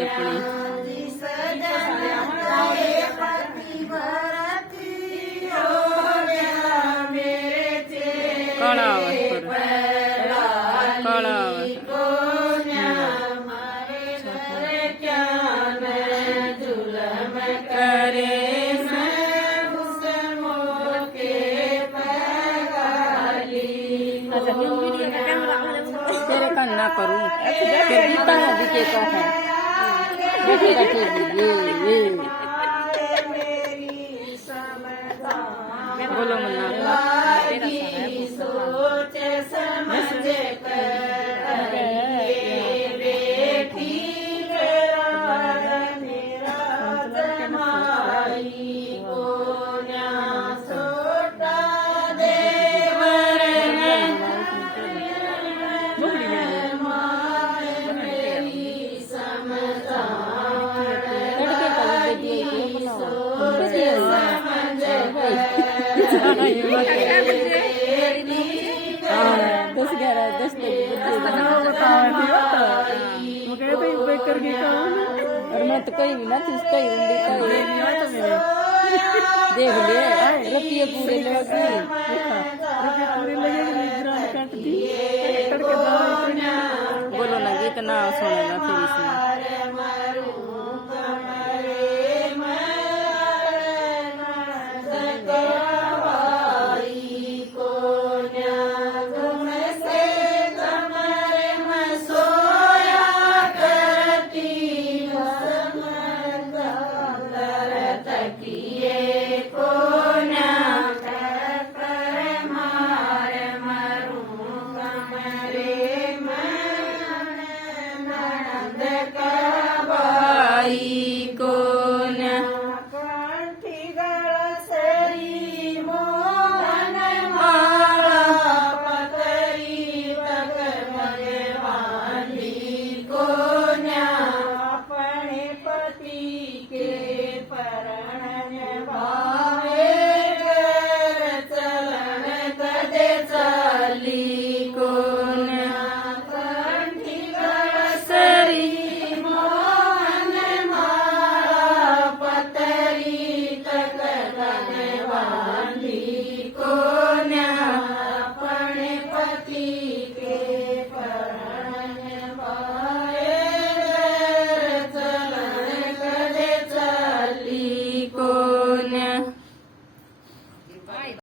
गई अपनी काला काला तेरे का ना करूं फिर गीता नदी के का है बैठे बैठे ये बोलो मन्ना सोच समझ दस ग्यारह दस और मैं तो कहीं भी ना थी उसका ही देख ले रुपये पूरे बोलो ना गीत ना सुने ना फिर इसमें